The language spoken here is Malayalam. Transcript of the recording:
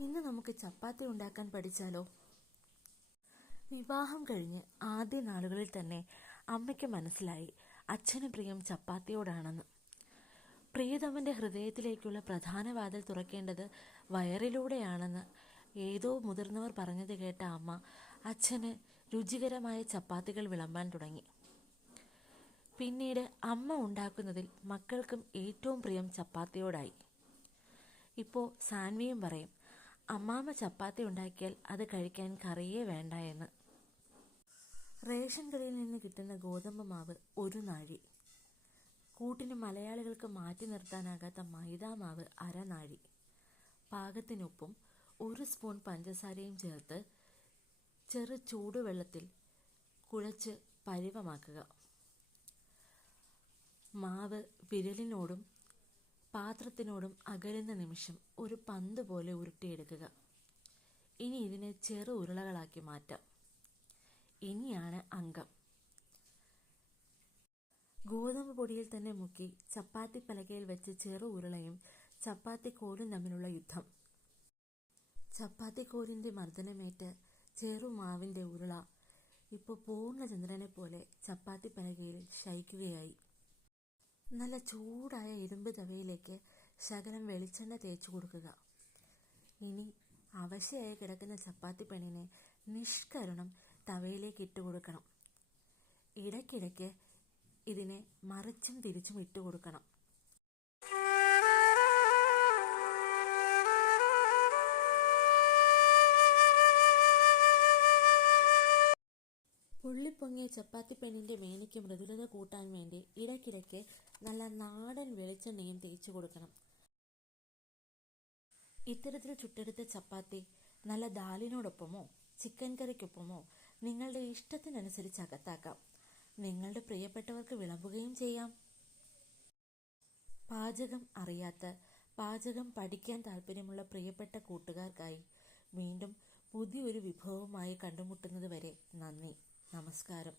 ഇന്ന് നമുക്ക് ചപ്പാത്തി ഉണ്ടാക്കാൻ പഠിച്ചാലോ? വിവാഹം കഴിഞ്ഞ് ആദ്യ നാളുകളിൽ തന്നെ അമ്മയ്ക്ക് മനസ്സിലായി അച്ഛന് പ്രിയം ചപ്പാത്തിയോടാണെന്ന്. പ്രിയതമന്റെ ഹൃദയത്തിലേക്കുള്ള പ്രധാന വാതിൽ തുറക്കേണ്ടത് വയറിലൂടെയാണെന്ന് ഏതോ മുതിർന്നവർ പറഞ്ഞത് കേട്ട അമ്മ അച്ഛന് രുചികരമായ ചപ്പാത്തികൾ വിളമ്പാൻ തുടങ്ങി. പിന്നീട് അമ്മ ഉണ്ടാക്കുന്നതിൽ മക്കൾക്കും ഏറ്റവും പ്രിയം ചപ്പാത്തിയോടായി. ഇപ്പോൾ സാൻവിയും പറയും അമ്മാമ്മ ചപ്പാത്തി ഉണ്ടാക്കിയാൽ അത് കഴിക്കാൻ കറിയേ വേണ്ട എന്ന് റേഷൻ കടയിൽ നിന്ന് കിട്ടുന്ന ഗോതമ്പ് മാവ് ഒരു നാഴി. കൂട്ടിന് മലയാളികൾക്ക് മാറ്റി നിർത്താനാകാത്ത മൈദാ മാവ് അരനാഴി പാകത്തിനൊപ്പം ഒരു സ്പൂൺ പഞ്ചസാരയും ചേർത്ത് ചെറു ചൂടുവെള്ളത്തിൽ കുഴച്ച് പരിവമാക്കുക. മാവ് വിരലിനോടും പാത്രത്തിനോടും അകലുന്ന നിമിഷം ഒരു പന്ത് പോലെ ഉരുട്ടിയെടുക്കുക. ഇനി ഇതിനെ ചെറു ഉരുളകളാക്കി മാറ്റാം. ഇനിയാണ് അംഗം. ഗോതമ്പ് പൊടിയിൽ തന്നെ മുക്കി ചപ്പാത്തി പലകയിൽ വെച്ച് ചെറു ഉരുളയും ചപ്പാത്തി കോലും തമ്മിലുള്ള യുദ്ധം. ചപ്പാത്തി കോലിന്റെ മർദ്ദനമേറ്റ് ചെറു മാവിന്റെ ഉരുള ഇപ്പോൾ പൂർണചന്ദ്രനെ പോലെ ചപ്പാത്തി പലകയിൽ ശയിക്കുകയായി. നല്ല ചൂടായ ഇരുമ്പ് തവയിലേക്ക് ശകലം വെളിച്ചെണ്ണ തേച്ചു കൊടുക്കുക. ഇനി അവശയായി കിടക്കുന്ന ചപ്പാത്തി പെണ്ണിനെ നിഷ്കരണം തവയിലേക്ക് ഇട്ട് കൊടുക്കണം. ഇടയ്ക്കിടയ്ക്ക് ഇതിനെ മറിച്ചും തിരിച്ചും ഇട്ട് കൊടുക്കണം. പൊള്ളിപ്പൊങ്ങിയ ചപ്പാത്തി പെണ്ണിന്റെ മേനിക്ക് മൃദുലത കൂട്ടാൻ വേണ്ടി ഇടയ്ക്കിടയ്ക്ക് നല്ല നാടൻ വെളിച്ചെണ്ണയും തേച്ചു കൊടുക്കണം. ഇത്തരത്തിൽ ചുട്ടെടുത്ത ചപ്പാത്തി നല്ല ദാലിനോടൊപ്പമോ ചിക്കൻ കറിക്കൊപ്പമോ നിങ്ങളുടെ ഇഷ്ടത്തിനനുസരിച്ച് അകത്താക്കാം. നിങ്ങളുടെ പ്രിയപ്പെട്ടവർക്ക് വിളമ്പുകയും ചെയ്യാം. പാചകം അറിയാത്ത പാചകം പഠിക്കാൻ താല്പര്യമുള്ള പ്രിയപ്പെട്ട കൂട്ടുകാർക്കായി വീണ്ടും പുതിയൊരു വിഭവമായി കണ്ടുമുട്ടുന്നത് വരെ നന്ദി. നമസ്കാരം.